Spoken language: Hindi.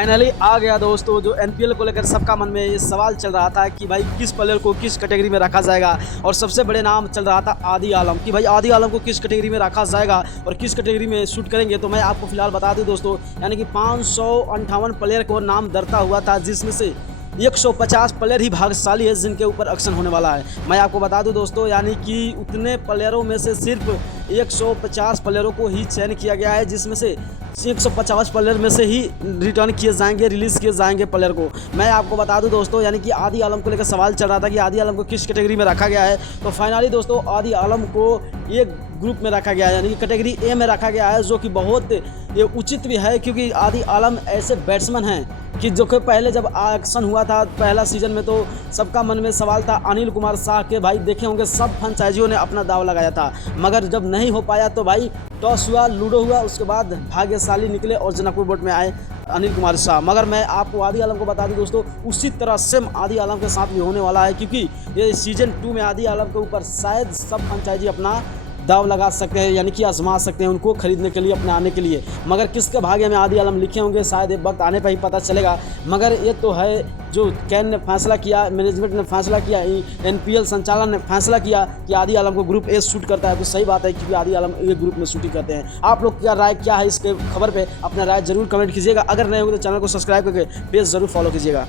फाइनली आ गया दोस्तों। जो एनपीएल को लेकर सबका मन में ये सवाल चल रहा था कि भाई किस प्लेयर को किस कैटेगरी में रखा जाएगा, और सबसे बड़े नाम चल रहा था आदि आलम कि भाई आदि आलम को किस कैटेगरी में रखा जाएगा और किस कैटेगरी में शूट करेंगे। तो मैं आपको फिलहाल बता दूं दोस्तों, यानी कि 558 प्लेयर को नाम दर्ता हुआ था, जिसमें से 150 प्लेयर ही भाग्यशाली है जिनके ऊपर एक्शन होने वाला है। मैं आपको बता दूं दोस्तों, यानी कि उतने प्लेयरों में से सिर्फ 150 प्लेयरों को ही चयन किया गया है, जिसमें से 150 प्लेयर में से ही रिटर्न किए जाएंगे, रिलीज़ किए जाएंगे प्लेयर को। मैं आपको बता दूं दोस्तों, यानी कि आदि आलम को लेकर सवाल चल रहा था कि आदि आलम को किस कैटेगरी में रखा गया है। तो फाइनली दोस्तों आदि आलम को एक ग्रुप में रखा गया है, यानी कि कैटेगरी ए में रखा गया है, जो कि बहुत ये उचित भी है, क्योंकि आदि आलम ऐसे बैट्समैन हैं कि जो कि पहले जब एक्शन हुआ था पहला सीज़न में, तो सबका मन में सवाल था अनिल कुमार शाह के। भाई देखे होंगे सब फ्रेंचाइजियों ने अपना दाव लगाया था, मगर जब नहीं हो पाया तो भाई टॉस हुआ, लूडो हुआ, उसके बाद भाग्यशाली निकले और जनकपुर बोर्ड में आए अनिल कुमार शाह। मगर मैं आपको आदि आलम को बता दूं दोस्तों, उसी तरह सेम आदि आलम के साथ भी होने वाला है, क्योंकि ये सीजन 2 में आदि आलम के ऊपर शायद सब फ्रेंचाइजी अपना दाव लगा सकते हैं, यानी कि आजमा सकते हैं उनको खरीदने के लिए, अपने आने के लिए। मगर किसके भाग्य में आदि आलम लिखे होंगे शायद एक वक्त आने पर ही पता चलेगा। मगर ये तो है जो कैन ने फैसला किया, मैनेजमेंट ने फैसला किया, एनपीएल संचालन ने फैसला किया कि आदि आलम को ग्रुप ए शूट करता है, तो सही बात है, क्योंकि आदि आलम ए ग्रुप में शूटिंग करते हैं। आप लोग क्या राय क्या है इसके खबर पे, अपना राय जरूर कमेंट कीजिएगा। अगर नए हो तो चैनल को सब्सक्राइब करके पेज जरूर फॉलो कीजिएगा।